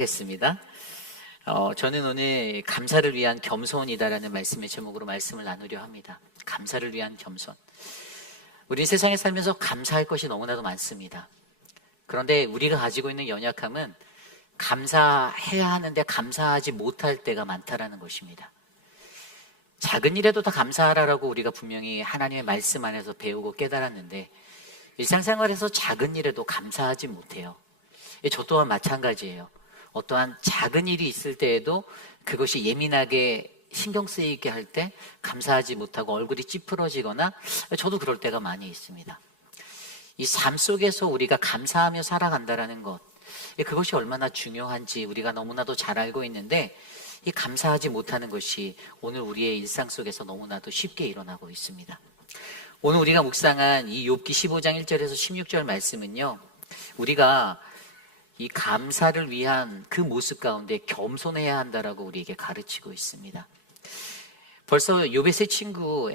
하겠습니다. 저는 오늘 감사를 위한 겸손이다라는 말씀의 제목으로 말씀을 나누려 합니다. 감사를 위한 겸손. 우리 세상에 살면서 감사할 것이 너무나도 많습니다. 그런데 우리가 가지고 있는 연약함은 감사해야 하는데 감사하지 못할 때가 많다라는 것입니다. 작은 일에도 다 감사하라고 우리가 분명히 하나님의 말씀 안에서 배우고 깨달았는데 일상생활에서 작은 일에도 감사하지 못해요. 저 또한 마찬가지예요. 어떠한 작은 일이 있을 때에도 그것이 예민하게 신경 쓰이게 할 때 감사하지 못하고 얼굴이 찌푸러지거나 저도 그럴 때가 많이 있습니다. 이 삶 속에서 우리가 감사하며 살아간다는 것, 그것이 얼마나 중요한지 우리가 너무나도 잘 알고 있는데 이 감사하지 못하는 것이 오늘 우리의 일상 속에서 너무나도 쉽게 일어나고 있습니다. 오늘 우리가 묵상한 이 욥기 15장 1절에서 16절 말씀은요, 우리가 이 감사를 위한 그 모습 가운데 겸손해야 한다라고 우리에게 가르치고 있습니다. 벌써 욥의 세 친구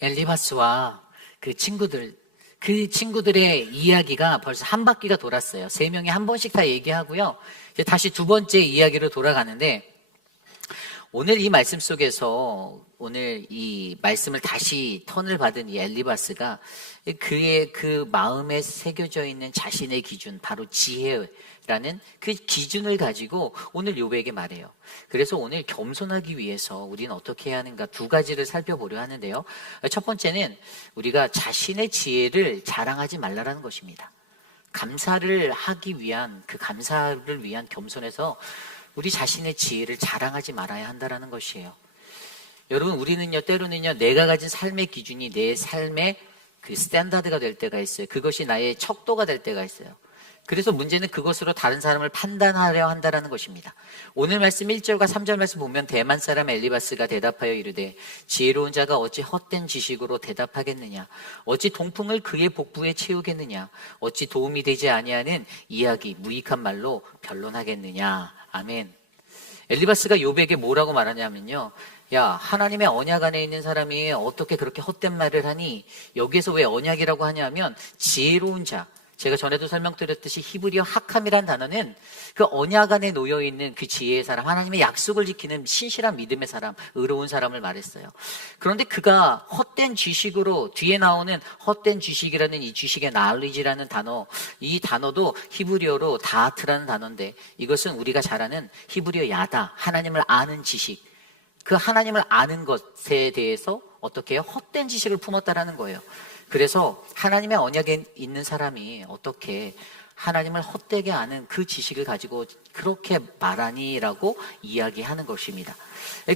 엘리바스와 그 친구들의 이야기가 벌써 한 바퀴가 돌았어요. 세 명이 한 번씩 다 얘기하고요. 이제 다시 두 번째 이야기로 돌아가는데 오늘 이 말씀 속에서 오늘 이 말씀을 다시 턴을 받은 이 엘리바스가 그의 그 마음에 새겨져 있는 자신의 기준, 바로 지혜라는 그 기준을 가지고 오늘 욥에게 말해요. 그래서 오늘 겸손하기 위해서 우리는 어떻게 해야 하는가 두 가지를 살펴보려 하는데요. 첫 번째는 우리가 자신의 지혜를 자랑하지 말라라는 것입니다. 감사를 하기 위한 그 감사를 위한 겸손에서 우리 자신의 지혜를 자랑하지 말아야 한다는 것이에요. 여러분, 우리는요, 때로는요, 내가 가진 삶의 기준이 내 삶의 그 스탠다드가 될 때가 있어요. 그것이 나의 척도가 될 때가 있어요. 그래서 문제는 그것으로 다른 사람을 판단하려 한다는 것입니다. 오늘 말씀 1절과 3절 말씀 보면 대만 사람 엘리바스가 대답하여 이르되 지혜로운 자가 어찌 헛된 지식으로 대답하겠느냐, 어찌 동풍을 그의 복부에 채우겠느냐, 어찌 도움이 되지 아니하는 이야기 무익한 말로 변론하겠느냐. 아멘. 엘리바스가 욥에게 뭐라고 말하냐면요, 야, 하나님의 언약 안에 있는 사람이 어떻게 그렇게 헛된 말을 하니? 여기에서 왜 언약이라고 하냐면 지혜로운 자, 제가 전에도 설명드렸듯이 히브리어 하캄이란 단어는 그 언약 안에 놓여있는 그 지혜의 사람, 하나님의 약속을 지키는 신실한 믿음의 사람, 의로운 사람을 말했어요. 그런데 그가 헛된 지식으로, 뒤에 나오는 헛된 지식이라는 이 지식의 knowledge라는 단어, 이 단어도 히브리어로 다트라는 단어인데 이것은 우리가 잘 아는 히브리어 야다, 하나님을 아는 지식, 그 하나님을 아는 것에 대해서 어떻게 해요? 헛된 지식을 품었다라는 거예요. 그래서 하나님의 언약에 있는 사람이 어떻게 하나님을 헛되게 아는 그 지식을 가지고 그렇게 말하니라고 이야기하는 것입니다.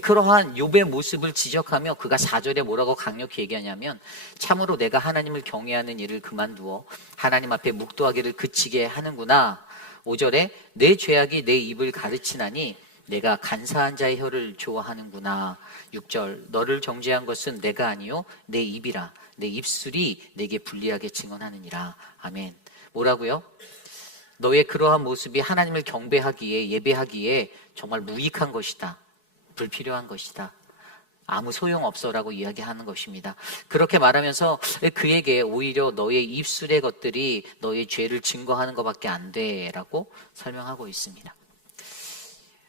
그러한 욥의 모습을 지적하며 그가 4절에 뭐라고 강력히 얘기하냐면 참으로 내가 하나님을 경외하는 일을 그만두어 하나님 앞에 묵도하기를 그치게 하는구나. 5절에 내 죄악이 내 입을 가르치나니 내가 간사한 자의 혀를 좋아하는구나. 6절 너를 정죄한 것은 내가 아니요 내 입이라. 내 입술이 내게 불리하게 증언하느니라. 아멘. 뭐라고요? 너의 그러한 모습이 하나님을 경배하기에, 예배하기에 정말 무익한 것이다. 불필요한 것이다. 아무 소용없어라고 이야기하는 것입니다. 그렇게 말하면서 그에게 오히려 너의 입술의 것들이 너의 죄를 증거하는 것밖에 안 돼라고 설명하고 있습니다.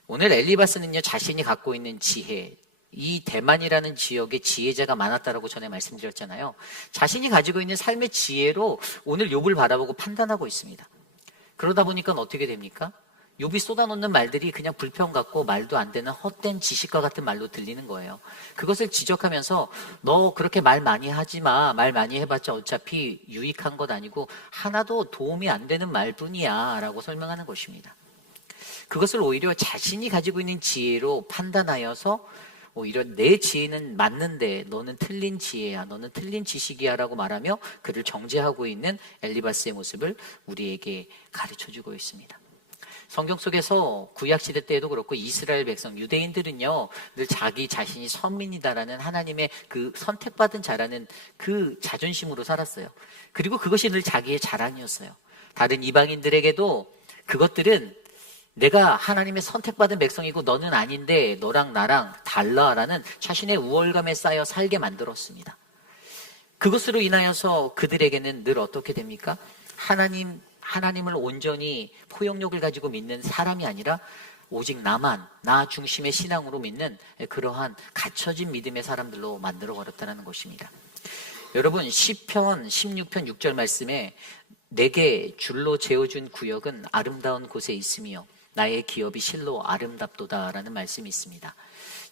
오늘 엘리바스는요, 자신이 갖고 있는 지혜, 이 대만이라는 지역에 지혜자가 많았다라고 전에 말씀드렸잖아요. 자신이 가지고 있는 삶의 지혜로 오늘 욥을 바라보고 판단하고 있습니다. 그러다 보니까 어떻게 됩니까? 욥이 쏟아놓는 말들이 그냥 불평 같고 말도 안 되는 헛된 지식과 같은 말로 들리는 거예요. 그것을 지적하면서 너 그렇게 말 많이 하지 마. 말 많이 해봤자 어차피 유익한 것 아니고 하나도 도움이 안 되는 말뿐이야 라고 설명하는 것입니다. 그것을 오히려 자신이 가지고 있는 지혜로 판단하여서 오히려 내 지혜는 맞는데 너는 틀린 지혜야, 너는 틀린 지식이야 라고 말하며 그를 정죄하고 있는 엘리바스의 모습을 우리에게 가르쳐주고 있습니다. 성경 속에서 구약시대 때에도 그렇고 이스라엘 백성, 유대인들은요 늘 자기 자신이 선민이다라는 하나님의 그 선택받은 자라는 그 자존심으로 살았어요. 그리고 그것이 늘 자기의 자랑이었어요. 다른 이방인들에게도 그것들은 내가 하나님의 선택받은 백성이고 너는 아닌데 너랑 나랑 달라라는 자신의 우월감에 쌓여 살게 만들었습니다. 그것으로 인하여서 그들에게는 늘 어떻게 됩니까? 하나님을 온전히 포용력을 가지고 믿는 사람이 아니라 오직 나 중심의 신앙으로 믿는 그러한 갇혀진 믿음의 사람들로 만들어 버렸다는 것입니다. 여러분, 시편 16편 6절 말씀에 내게 줄로 재어준 구역은 아름다운 곳에 있으며 나의 기업이 실로 아름답도다라는 말씀이 있습니다.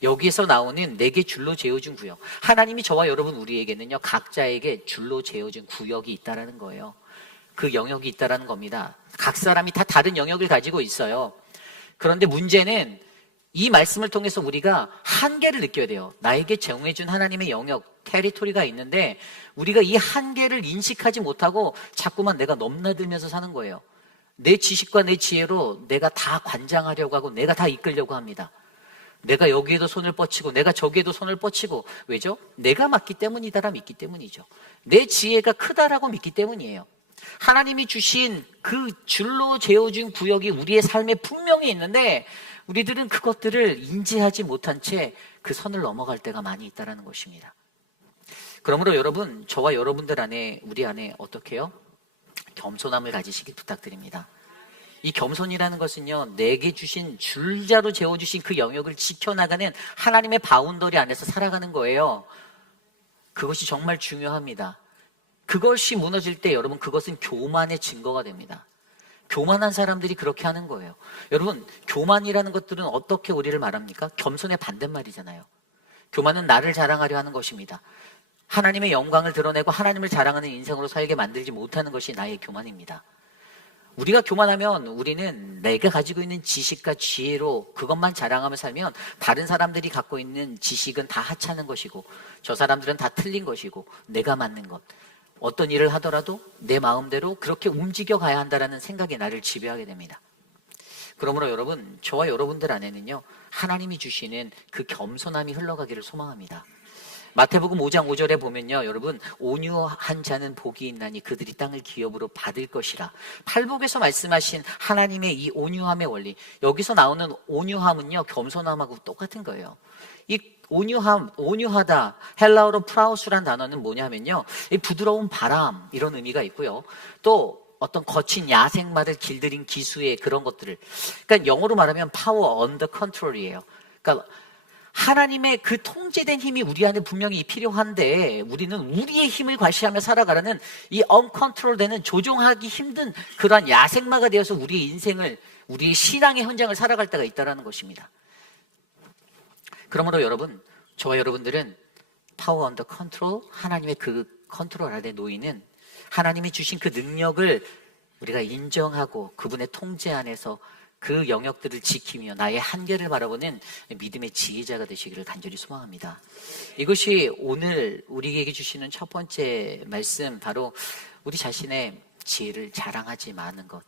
여기에서 나오는 내게 줄로 재어준 구역, 하나님이 저와 여러분 우리에게는요 각자에게 줄로 재어준 구역이 있다라는 거예요. 그 영역이 있다라는 겁니다. 각 사람이 다 다른 영역을 가지고 있어요. 그런데 문제는 이 말씀을 통해서 우리가 한계를 느껴야 돼요. 나에게 제공해준 하나님의 영역, 테리토리가 있는데 우리가 이 한계를 인식하지 못하고 자꾸만 내가 넘나들면서 사는 거예요. 내 지식과 내 지혜로 내가 다 관장하려고 하고 내가 다 이끌려고 합니다. 내가 여기에도 손을 뻗치고 내가 저기에도 손을 뻗치고, 왜죠? 내가 맞기 때문이다라 믿기 때문이죠. 내 지혜가 크다라고 믿기 때문이에요. 하나님이 주신 그 줄로 재어준 구역이 우리의 삶에 분명히 있는데 우리들은 그것들을 인지하지 못한 채 그 선을 넘어갈 때가 많이 있다는 것입니다. 그러므로 여러분, 저와 여러분들 안에, 우리 안에 어떻게 해요? 겸손함을 가지시기 부탁드립니다. 이 겸손이라는 것은요, 내게 주신 줄자로 재워주신 그 영역을 지켜나가는 하나님의 바운더리 안에서 살아가는 거예요. 그것이 정말 중요합니다. 그것이 무너질 때 여러분, 그것은 교만의 증거가 됩니다. 교만한 사람들이 그렇게 하는 거예요. 여러분, 교만이라는 것들은 어떻게 우리를 말합니까? 겸손의 반대말이잖아요. 교만은 나를 자랑하려 하는 것입니다. 하나님의 영광을 드러내고 하나님을 자랑하는 인생으로 살게 만들지 못하는 것이 나의 교만입니다. 우리가 교만하면 우리는 내가 가지고 있는 지식과 지혜로 그것만 자랑하며 살면 다른 사람들이 갖고 있는 지식은 다 하찮은 것이고 저 사람들은 다 틀린 것이고 내가 맞는 것, 어떤 일을 하더라도 내 마음대로 그렇게 움직여 가야 한다는 생각이 나를 지배하게 됩니다. 그러므로 여러분, 저와 여러분들 안에는요 하나님이 주시는 그 겸손함이 흘러가기를 소망합니다. 마태복음 5장 5절에 보면요, 여러분, 온유한 자는 복이 있나니 그들이 땅을 기업으로 받을 것이라. 팔복에서 말씀하신 하나님의 이 온유함의 원리, 여기서 나오는 온유함은요 겸손함하고 똑같은 거예요. 이 온유하다, 헬라어로 프라우스란 단어는 뭐냐면요, 이 부드러운 바람, 이런 의미가 있고요. 또 어떤 거친 야생마를 길들인 기수의 그런 것들을, 그러니까 영어로 말하면 power under control이에요. 그러니까 하나님의 그 통제된 힘이 우리 안에 분명히 필요한데 우리는 우리의 힘을 과시하며 살아가라는 이 uncontrol되는, 조종하기 힘든 그러한 야생마가 되어서 우리의 인생을, 우리의 신앙의 현장을 살아갈 때가 있다는 것입니다. 그러므로 여러분, 저와 여러분들은 power under control, 하나님의 그 컨트롤 아래 놓이는 하나님이 주신 그 능력을 우리가 인정하고 그분의 통제 안에서 그 영역들을 지키며 나의 한계를 바라보는 믿음의 지혜자가 되시기를 간절히 소망합니다. 이것이 오늘 우리에게 주시는 첫 번째 말씀, 바로 우리 자신의 지혜를 자랑하지 마는 것.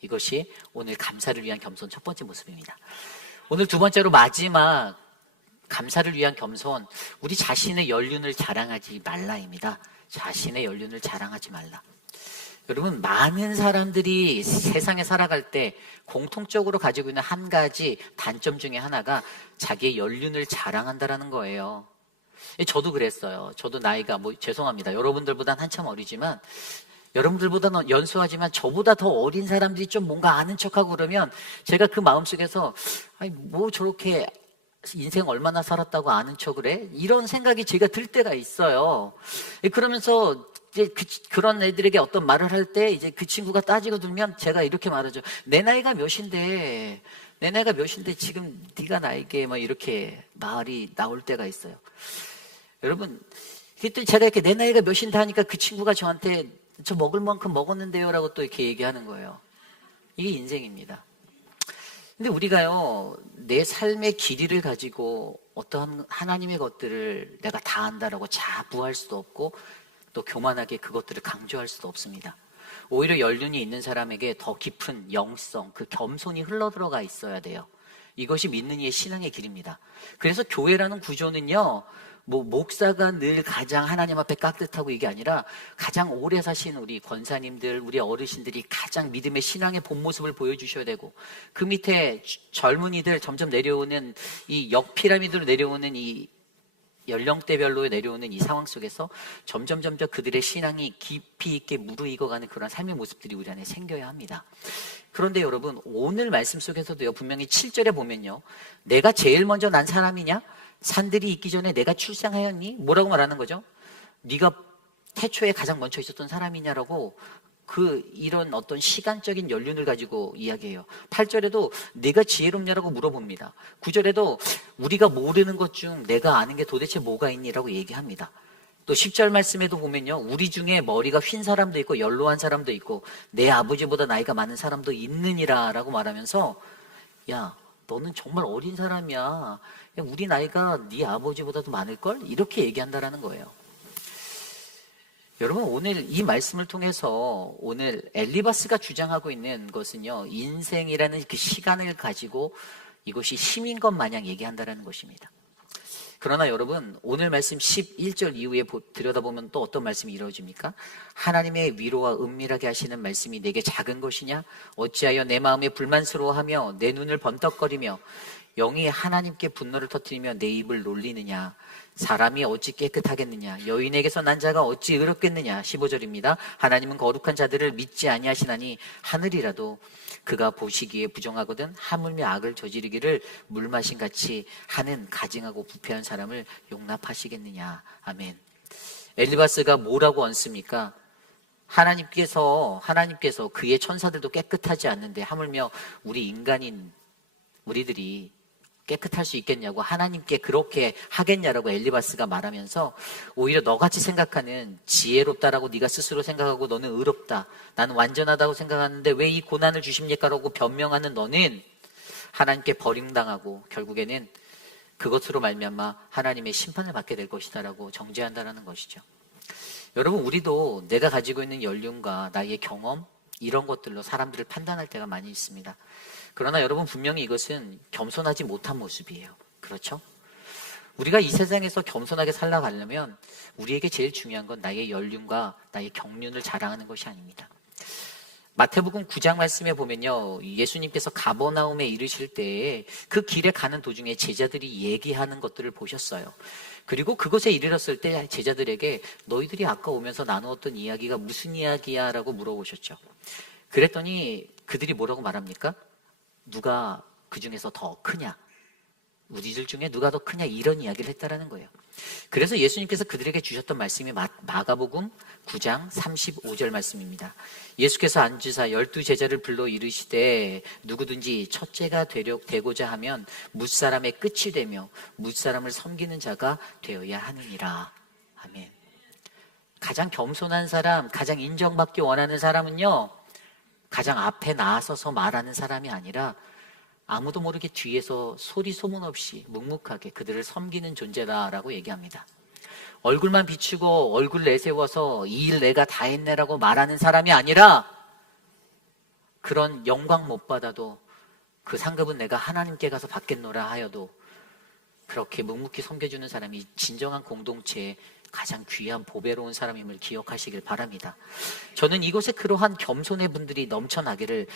이것이 오늘 감사를 위한 겸손 첫 번째 모습입니다. 오늘 두 번째로 마지막 감사를 위한 겸손, 우리 자신의 연륜을 자랑하지 말라입니다. 자신의 연륜을 자랑하지 말라. 여러분, 많은 사람들이 세상에 살아갈 때 공통적으로 가지고 있는 한 가지 단점 중에 하나가 자기의 연륜을 자랑한다라는 거예요. 저도 그랬어요. 저도 나이가 죄송합니다. 여러분들보다는 한참 어리지만, 여러분들보다는 연소하지만 저보다 더 어린 사람들이 좀 뭔가 아는 척하고 그러면 제가 그 마음속에서 아니 뭐 저렇게 인생 얼마나 살았다고 아는 척을 해? 이런 생각이 제가 들 때가 있어요. 그러면서 이제 그런 애들에게 어떤 말을 할 때 이제 그 친구가 따지고 들면 제가 이렇게 말하죠. 내 나이가 몇인데 지금 네가 나에게 막 이렇게 말이 나올 때가 있어요. 여러분, 그때 제가 이렇게 내 나이가 몇인데 하니까 그 친구가 저한테 저 먹을 만큼 먹었는데요 라고 또 이렇게 얘기하는 거예요. 이게 인생입니다. 근데 우리가요, 내 삶의 길이를 가지고 어떠한 하나님의 것들을 내가 다 안다라고 자부할 수도 없고 또 교만하게 그것들을 강조할 수도 없습니다. 오히려 연륜이 있는 사람에게 더 깊은 영성, 그 겸손이 흘러들어가 있어야 돼요. 이것이 믿는 이의 신앙의 길입니다. 그래서 교회라는 구조는요, 목사가 늘 가장 하나님 앞에 깍듯하고 이게 아니라 가장 오래 사신 우리 권사님들, 우리 어르신들이 가장 믿음의 신앙의 본 모습을 보여주셔야 되고, 그 밑에 젊은이들 점점 내려오는 이 역피라미드로 내려오는 이 연령대별로 내려오는 이 상황 속에서 점점 그들의 신앙이 깊이 있게 무르익어가는 그런 삶의 모습들이 우리 안에 생겨야 합니다. 그런데 여러분, 오늘 말씀 속에서도요, 분명히 7절에 보면요, 내가 제일 먼저 난 사람이냐? 산들이 있기 전에 내가 출생하였니? 뭐라고 말하는 거죠? 네가 태초에 가장 먼저 있었던 사람이냐라고 이런 어떤 시간적인 연륜을 가지고 이야기해요. 8절에도 내가 지혜롭냐라고 물어봅니다. 9절에도 우리가 모르는 것 중 내가 아는 게 도대체 뭐가 있니라고 얘기합니다. 또 10절 말씀에도 보면요, 우리 중에 머리가 휜 사람도 있고 연로한 사람도 있고 내 아버지보다 나이가 많은 사람도 있느니라 라고 말하면서, 야, 너는 정말 어린 사람이야. 야, 우리 나이가 네 아버지보다도 많을걸? 이렇게 얘기한다라는 거예요. 여러분, 오늘 이 말씀을 통해서 오늘 엘리바스가 주장하고 있는 것은요, 인생이라는 그 시간을 가지고 이것이 힘인 것 마냥 얘기한다라는 것입니다. 그러나 여러분, 오늘 말씀 11절 이후에 들여다보면 또 어떤 말씀이 이루어집니까? 하나님의 위로와 은밀하게 하시는 말씀이 내게 작은 것이냐? 어찌하여 내 마음에 불만스러워하며 내 눈을 번떡거리며 영이 하나님께 분노를 터뜨리며 내 입을 놀리느냐? 사람이 어찌 깨끗하겠느냐? 여인에게서 난 자가 어찌 의롭겠느냐? 15절입니다. 하나님은 거룩한 자들을 믿지 아니하시나니 하늘이라도 그가 보시기에 부정하거든 하물며 악을 저지르기를 물마신 같이 하는 가증하고 부패한 사람을 용납하시겠느냐? 아멘. 엘리바스가 뭐라고 얹습니까? 하나님께서 그의 천사들도 깨끗하지 않는데 하물며 우리 인간인 우리들이 깨끗할 수 있겠냐고, 하나님께 그렇게 하겠냐라고 엘리바스가 말하면서, 오히려 너같이 생각하는 지혜롭다라고 네가 스스로 생각하고 너는 의롭다, 나는 완전하다고 생각하는데 왜 이 고난을 주십니까? 라고 변명하는 너는 하나님께 버림당하고 결국에는 그것으로 말미암아 하나님의 심판을 받게 될 것이다 라고 정죄한다라는 것이죠. 여러분, 우리도 내가 가지고 있는 연륜과 나의 경험, 이런 것들로 사람들을 판단할 때가 많이 있습니다. 그러나 여러분, 분명히 이것은 겸손하지 못한 모습이에요. 그렇죠? 우리가 이 세상에서 겸손하게 살아가려면 우리에게 제일 중요한 건 나의 연륜과 나의 경륜을 자랑하는 것이 아닙니다. 마태복음 9장 말씀에 보면요, 예수님께서 가버나움에 이르실 때에 그 길에 가는 도중에 제자들이 얘기하는 것들을 보셨어요. 그리고 그곳에 이르렀을 때 제자들에게 너희들이 아까 오면서 나누었던 이야기가 무슨 이야기야? 라고 물어보셨죠. 그랬더니 그들이 뭐라고 말합니까? 누가 그 중에서 더 크냐? 우리들 중에 누가 더 크냐? 이런 이야기를 했다라는 거예요. 그래서 예수님께서 그들에게 주셨던 말씀이 마가복음 9장 35절 말씀입니다. 예수께서 앉으사 12제자를 불러 이르시되 누구든지 첫째가 되고자 하면 뭇사람의 끝이 되며 뭇사람을 섬기는 자가 되어야 하느니라. 아멘. 가장 겸손한 사람, 가장 인정받기 원하는 사람은요, 가장 앞에 나서서 말하는 사람이 아니라 아무도 모르게 뒤에서 소리 소문 없이 묵묵하게 그들을 섬기는 존재다라고 얘기합니다. 얼굴만 비추고 얼굴 내세워서 이 일 내가 다 했네라고 말하는 사람이 아니라, 그런 영광 못 받아도 그 상급은 내가 하나님께 가서 받겠노라 하여도 그렇게 묵묵히 섬겨주는 사람이 진정한 공동체의 가장 귀한 보배로운 사람임을 기억하시길 바랍니다. 저는 이곳에 그러한 겸손의 분들이 넘쳐나기를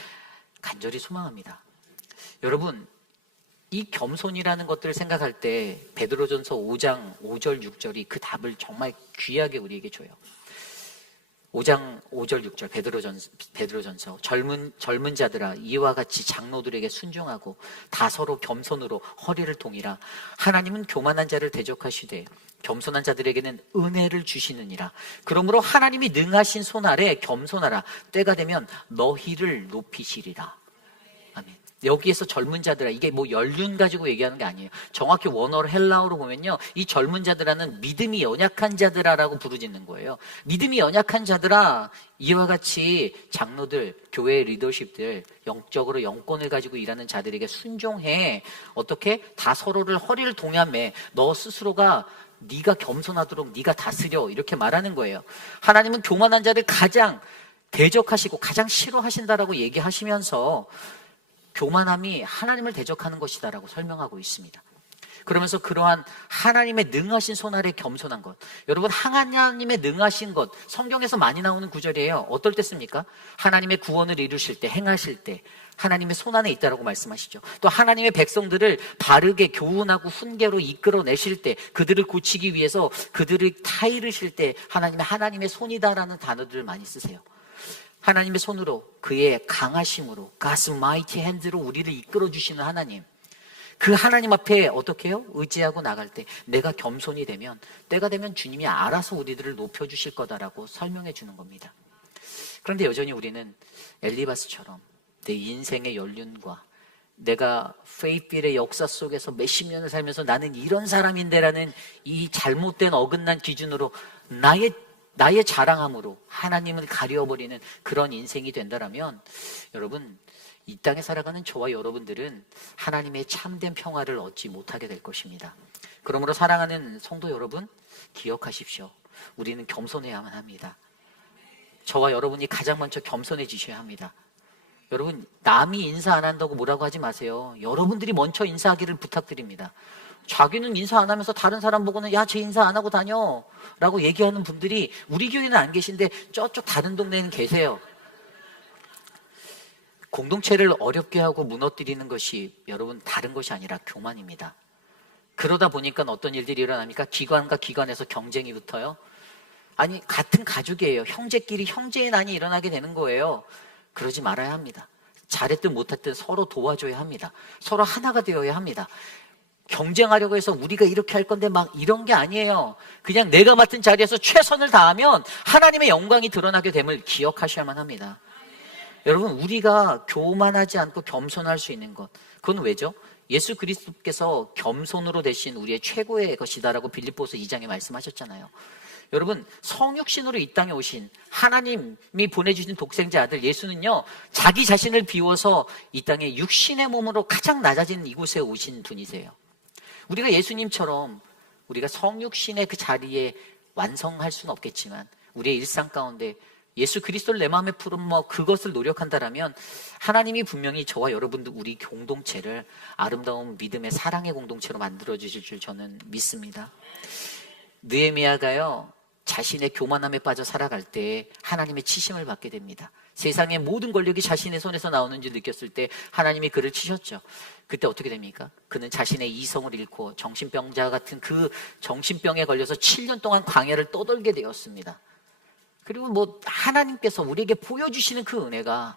간절히 소망합니다. 여러분, 이 겸손이라는 것들을 생각할 때 베드로전서 5장 5절 6절이 그 답을 정말 귀하게 우리에게 줘요. 5장 5절 6절 베드로전서 젊은 자들아 이와 같이 장로들에게 순종하고 다 서로 겸손으로 허리를 동이라. 하나님은 교만한 자를 대적하시되 겸손한 자들에게는 은혜를 주시느니라. 그러므로 하나님이 능하신 손 아래 겸손하라. 때가 되면 너희를 높이시리라. 아멘. 여기에서 젊은 자들아, 이게 뭐 연륜 가지고 얘기하는 게 아니에요. 정확히 원어로 헬라어로 보면요, 이 젊은 자들아는 믿음이 연약한 자들아라고 부르짖는 거예요. 믿음이 연약한 자들아, 이와 같이 장로들, 교회 리더십들, 영적으로 영권을 가지고 일하는 자들에게 순종해. 어떻게? 다 서로를 허리를 동여매. 너 스스로가 네가 겸손하도록 네가 다스려. 이렇게 말하는 거예요. 하나님은 교만한 자를 가장 대적하시고 가장 싫어하신다라고 얘기하시면서 교만함이 하나님을 대적하는 것이다라고 설명하고 있습니다. 그러면서 그러한 하나님의 능하신 손 아래 겸손한 것. 여러분, 하나님의 능하신 것, 성경에서 많이 나오는 구절이에요. 어떨 때 씁니까? 하나님의 구원을 이루실 때, 행하실 때 하나님의 손 안에 있다라고 말씀하시죠. 또 하나님의 백성들을 바르게 교훈하고 훈계로 이끌어내실 때, 그들을 고치기 위해서 그들을 타이르실 때 하나님의 손이다라는 단어들을 많이 쓰세요. 하나님의 손으로, 그의 강하심으로, God's mighty hand로 우리를 이끌어주시는 하나님, 그 하나님 앞에 어떻게 해요? 의지하고 나갈 때 내가 겸손이 되면, 때가 되면 주님이 알아서 우리들을 높여주실 거다라고 설명해 주는 겁니다. 그런데 여전히 우리는 엘리바스처럼 내 인생의 연륜과 내가 페이필의 역사 속에서 몇십 년을 살면서 나는 이런 사람인데라는 이 잘못된 어긋난 기준으로 나의 자랑함으로 하나님을 가려버리는 그런 인생이 된다라면, 여러분, 이 땅에 살아가는 저와 여러분들은 하나님의 참된 평화를 얻지 못하게 될 것입니다. 그러므로 사랑하는 성도 여러분, 기억하십시오. 우리는 겸손해야만 합니다. 저와 여러분이 가장 먼저 겸손해지셔야 합니다. 여러분, 남이 인사 안 한다고 뭐라고 하지 마세요. 여러분들이 먼저 인사하기를 부탁드립니다. 자기는 인사 안 하면서 다른 사람 보고는 야, 쟤 인사 안 하고 다녀 라고 얘기하는 분들이 우리 교회는 안 계신데 저쪽 다른 동네에는 계세요. 공동체를 어렵게 하고 무너뜨리는 것이 여러분 다른 것이 아니라 교만입니다. 그러다 보니까 어떤 일들이 일어납니까? 기관과 기관에서 경쟁이 붙어요. 아니, 같은 가족이에요. 형제끼리 형제의 난이 일어나게 되는 거예요. 그러지 말아야 합니다. 잘했든 못했든 서로 도와줘야 합니다. 서로 하나가 되어야 합니다. 경쟁하려고 해서 우리가 이렇게 할 건데 막 이런 게 아니에요. 그냥 내가 맡은 자리에서 최선을 다하면 하나님의 영광이 드러나게 됨을 기억하셔야만 합니다. 여러분, 우리가 교만하지 않고 겸손할 수 있는 것, 그건 왜죠? 예수 그리스도께서 겸손으로 되신 우리의 최고의 것이다라고 빌립보서 2장에 말씀하셨잖아요. 여러분, 성육신으로 이 땅에 오신 하나님이 보내주신 독생자 아들 예수는요, 자기 자신을 비워서 이 땅에 육신의 몸으로 가장 낮아진 이곳에 오신 분이세요. 우리가 예수님처럼 우리가 성육신의 그 자리에 완성할 수는 없겠지만 우리의 일상 가운데 예수 그리스도를 내 마음에 품어 그것을 노력한다라면 하나님이 분명히 저와 여러분들 우리 공동체를 아름다운 믿음의 사랑의 공동체로 만들어주실 줄 저는 믿습니다. 느헤미야가요, 자신의 교만함에 빠져 살아갈 때 하나님의 치심을 받게 됩니다. 세상의 모든 권력이 자신의 손에서 나오는 줄 느꼈을 때 하나님이 그를 치셨죠. 그때 어떻게 됩니까? 그는 자신의 이성을 잃고 정신병자 같은 그 정신병에 걸려서 7년 동안 광야를 떠돌게 되었습니다. 그리고 하나님께서 우리에게 보여주시는 그 은혜가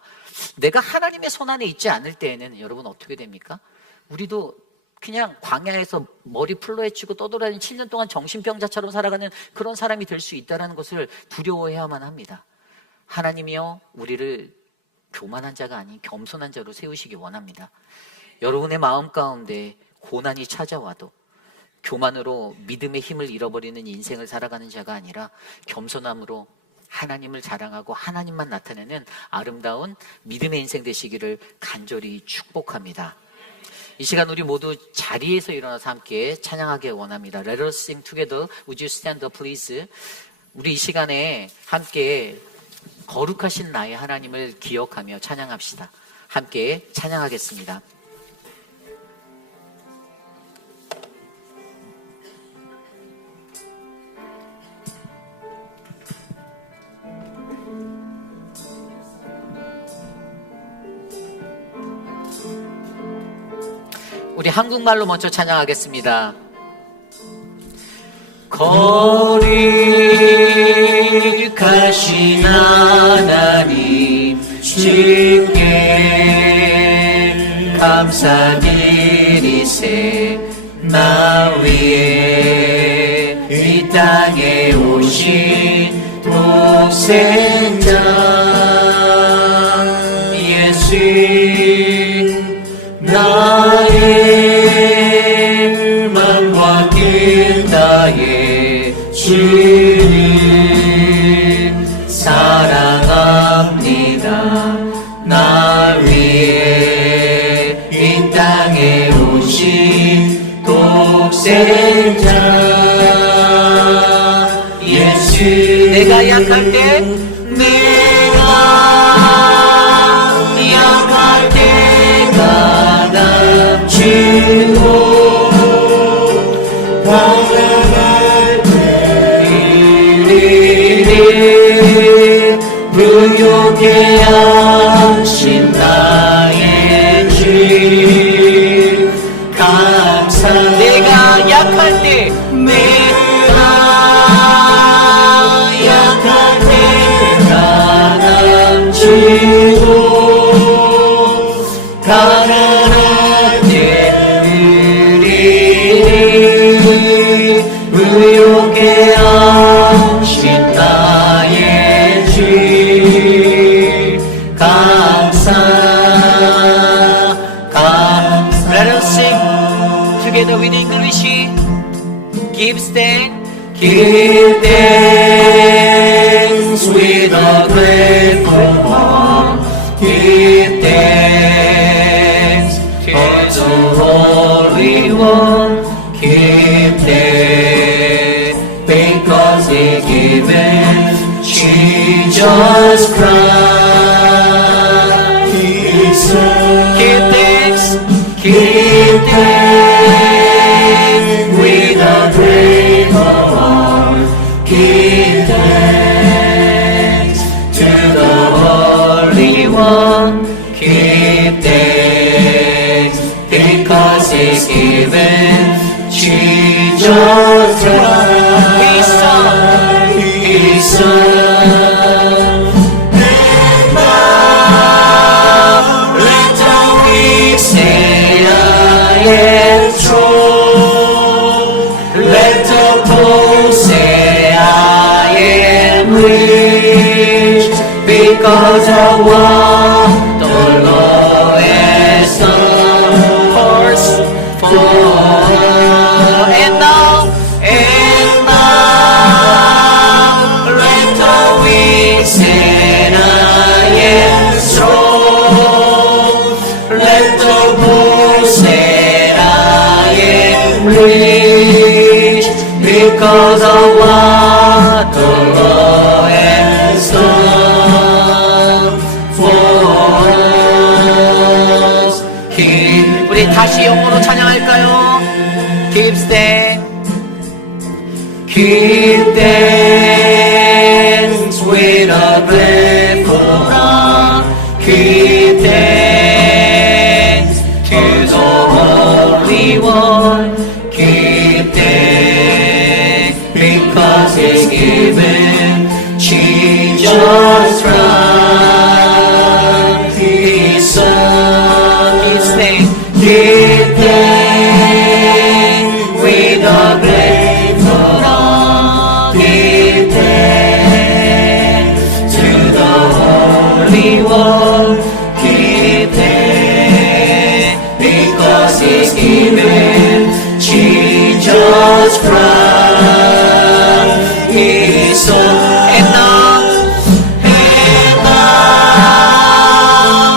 내가 하나님의 손 안에 있지 않을 때에는 여러분 어떻게 됩니까? 우리도 그냥 광야에서 머리 풀로 헤치고 떠돌아다니는 7년 동안 정신병자처럼 살아가는 그런 사람이 될 수 있다는 것을 두려워해야만 합니다. 하나님이요, 우리를 교만한 자가 아닌 겸손한 자로 세우시기 원합니다. 여러분의 마음 가운데 고난이 찾아와도 교만으로 믿음의 힘을 잃어버리는 인생을 살아가는 자가 아니라 겸손함으로 하나님을 자랑하고 하나님만 나타내는 아름다운 믿음의 인생 되시기를 간절히 축복합니다. 이 시간 우리 모두 자리에서 일어나서 함께 찬양하기 원합니다. Let us sing together. Would you stand up, please? 우리 이 시간에 함께 거룩하신 나의 하나님을 기억하며 찬양합시다. 함께 찬양하겠습니다. 우리 한국말로 먼저 찬양하겠습니다. 거룩하신 하나님 주께 감사드리세. 나 위에 이 땅에 오신 독생자 예수 나의 맘과 뜻 나의 주님 사랑합니다. 나 위에 이 땅에 오신 독생자 예수 내가 약할 때 내가 약할 때가 주고 하신 나의 주 감사. 내가 약할 때 내가 약할 때 강한 주도 가난한 때들이 의롭게 하신 나의 주 감사. Let us sing together with English. Give thanks with a grateful heart. Give thanks to the Holy One. Give thanks because He given Jesus Christ. Give thanks with a grateful heart. Give thanks to the Holy One. Give thanks because He's given Jesus Christ, His Son. And now let the weak say, I am strong. Let the poor say, I am rich, because of what the Lord has done for us. And now, let the weak say, I am strong. Let the poor say, I am rich, because of what the Lord has done for us. 우리 다시 영어로 찬양할까요? Give thanks with a grateful heart. Give thanks to the Holy One. Give thanks because He's given Jesus Christ, His Son. Give thanks with a grateful heart. Give thanks to the Holy One. Give thanks because He's given Jesus Christ, His Son. And now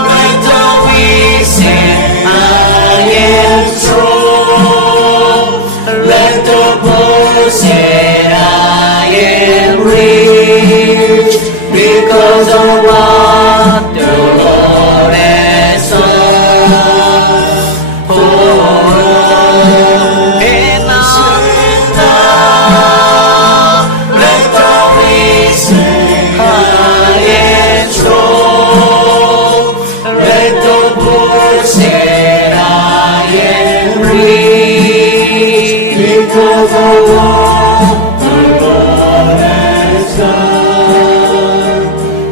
let the weak say, I am strong. Let the poor say, I am rich, because of what the Lord has done for us. And now, let the weak say, I am strong. Let the poor say, I am rich, because of what the Lord has done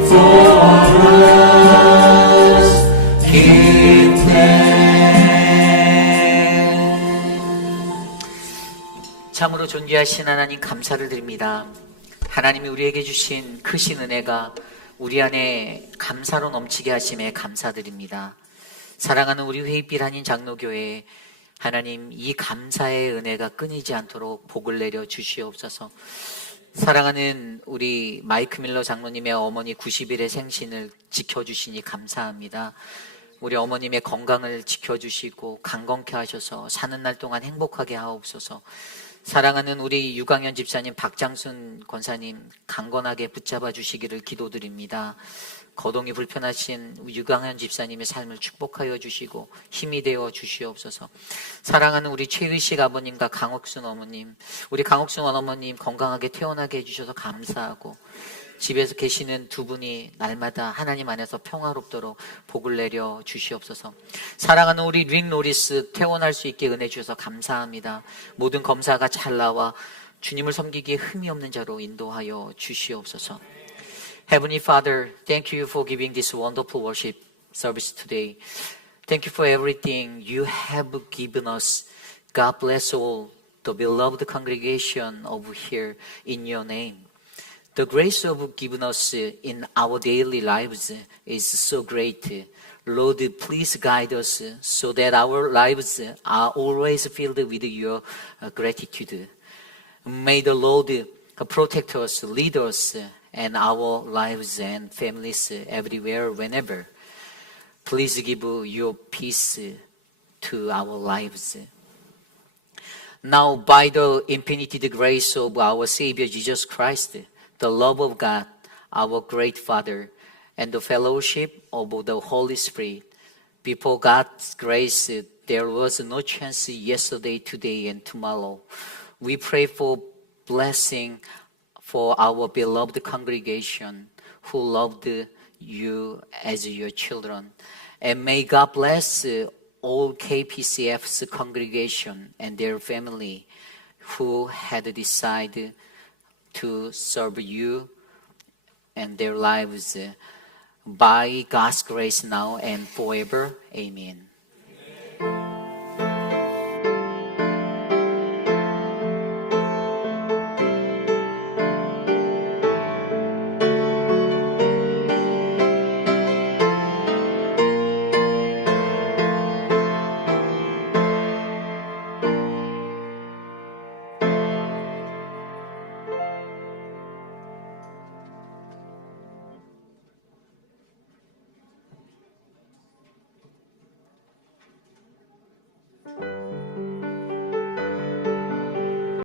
for us. Give thanks. 참으로 존귀하신 하나님, 감사를 드립니다. 하나님이 우리에게 주신 크신 은혜가 우리 안에 감사로 넘치게 하심에 감사드립니다. 사랑하는 우리 회의빛 한인 장로교회에 하나님, 이 감사의 은혜가 끊이지 않도록 복을 내려 주시옵소서. 사랑하는 우리 마이크 밀러 장로님의 어머니 90일의 생신을 지켜주시니 감사합니다. 우리 어머님의 건강을 지켜주시고 강건케 하셔서 사는 날 동안 행복하게 하옵소서. 사랑하는 우리 유강현 집사님, 박장순 권사님 강건하게 붙잡아 주시기를 기도드립니다. 거동이 불편하신 유강현 집사님의 삶을 축복하여 주시고 힘이 되어 주시옵소서. 사랑하는 우리 최의식 아버님과 강옥순 어머님, 우리 강옥순 어머님 건강하게 태어나게 해주셔서 감사하고, 집에서 계시는 두 분이 날마다 하나님 안에서 평화롭도록 복을 내려 주시옵소서. 사랑하는 우리 릭 노리스 퇴원할 수 있게 은혜 주셔서 감사합니다. 모든 검사가 잘 나와 주님을 섬기기에 흠이 없는 자로 인도하여 주시옵소서. Heavenly Father, thank you for giving this wonderful worship service today. Thank you for everything you have given us. God bless all the beloved congregation over here in your name. The grace of giving us in our daily lives is so great. Lord, please guide us so that our lives are always filled with your gratitude. May the Lord protect us, lead us, and our lives and families everywhere, whenever. Please give your peace to our lives. Now, by the infinite grace of our Savior Jesus Christ, the love of God, our great Father, and the fellowship of the Holy Spirit, before God's grace, there was no chance yesterday, today, and tomorrow. We pray for blessing for our beloved congregation who loved you as your children. And may God bless all KPCF's congregation and their family who had decided to serve you and their lives by God's grace now and forever. Amen.